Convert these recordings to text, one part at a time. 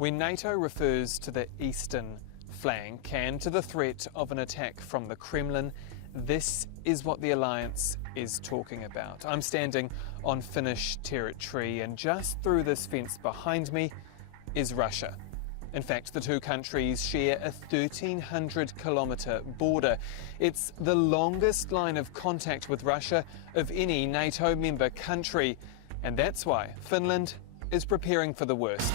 When NATO refers to the eastern flank and to the threat of an attack from the Kremlin, this is what the alliance is talking about. I'm standing on Finnish territory, and just through this fence behind me is Russia. In fact, the two countries share a 1,300-kilometre border. It's the longest line of contact with Russia of any NATO member country, and that's why Finland is preparing for the worst.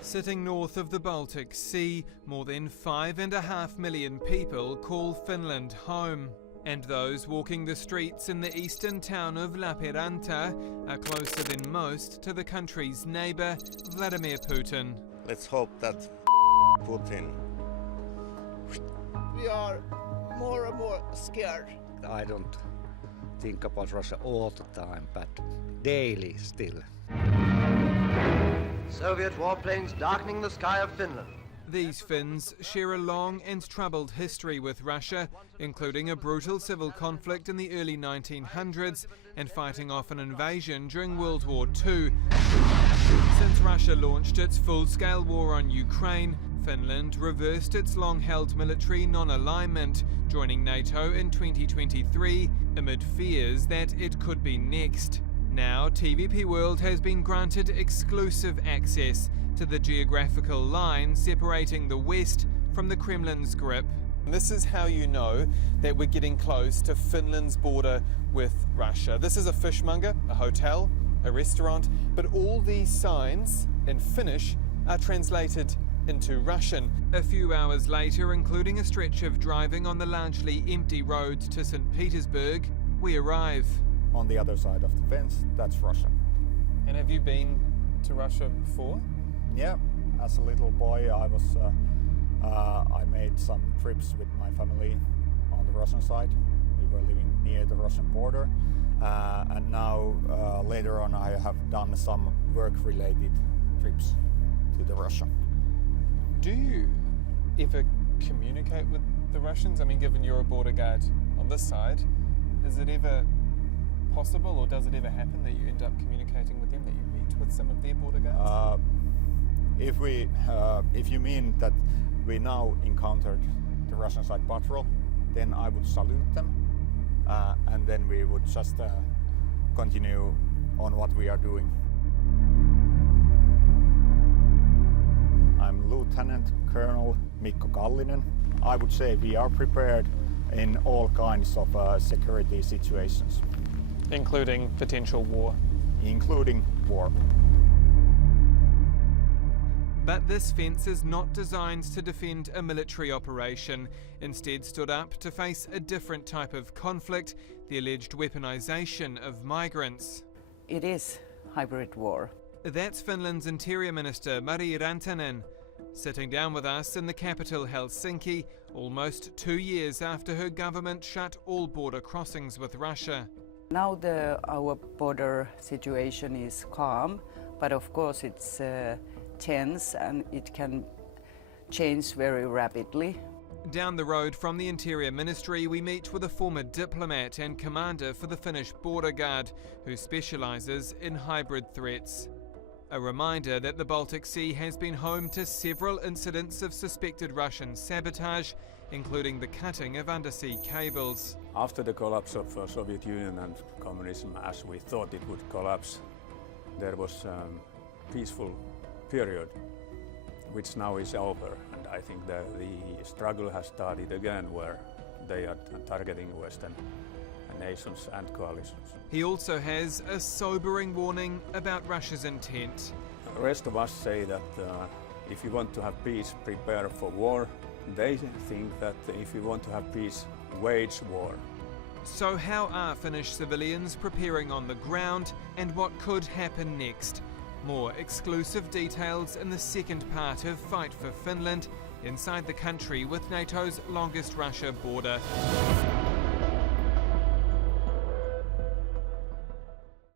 Sitting north of the Baltic Sea, more than 5.5 million people call Finland home. And those walking the streets in the eastern town of Lappeenranta are closer than most to the country's neighbour, Vladimir Putin. Let's hope that Putin. We are more and more scared. I don't think about Russia all the time, but daily still. Soviet warplanes darkening the sky of Finland. These Finns share a long and troubled history with Russia, including a brutal civil conflict in the early 1900s and fighting off an invasion during World War II. Since Russia launched its full-scale war on Ukraine, Finland reversed its long-held military non-alignment, joining NATO in 2023 amid fears that it could be next. Now, TVP World has been granted exclusive access to the geographical line separating the West from the Kremlin's grip. This is how you know that we're getting close to Finland's border with Russia. This is a fishmonger, a hotel, a restaurant, but all these signs in Finnish are translated into Russian. A few hours later, including a stretch of driving on the largely empty road to St. Petersburg, we arrive. On the other side of the fence, that's Russia. And have you been to Russia before? Yeah, as a little boy, I made some trips with my family on the Russian side. We were living near the Russian border, and now later on, I have done some work-related trips to the Russia. Do you ever communicate with the Russians? I mean, given you're a border guard on this side, is it ever possible, or does it ever happen that you end up communicating with them, that you meet with some of their border guards? If you mean that we now encountered the Russian side patrol, then I would salute them, and then we would just continue on what we are doing. I'm Lieutenant Colonel Mikko Kallinen. I would say we are prepared in all kinds of security situations. Including potential war. Including war. But this fence is not designed to defend a military operation, instead stood up to face a different type of conflict, the alleged weaponization of migrants. It is hybrid war. That's Finland's Interior Minister Mari Rantanen, sitting down with us in the capital Helsinki, almost 2 years after her government shut all border crossings with Russia. Now our border situation is calm, but of course it's tense and it can change very rapidly. Down the road from the Interior Ministry, we meet with a former diplomat and commander for the Finnish border guard, who specialises in hybrid threats. A reminder that the Baltic Sea has been home to several incidents of suspected Russian sabotage, including the cutting of undersea cables. After the collapse of Soviet Union and communism, as we thought it would collapse, there was a peaceful period, which now is over. And I think that the struggle has started again, where they are targeting Western nations and coalitions. He also has a sobering warning about Russia's intent. The rest of us say that if you want to have peace, prepare for war. They think that if you want to have peace, wage war. So how are Finnish civilians preparing on the ground, and what could happen next? More exclusive details in the second part of Fight for Finland, inside the country with NATO's longest Russia border.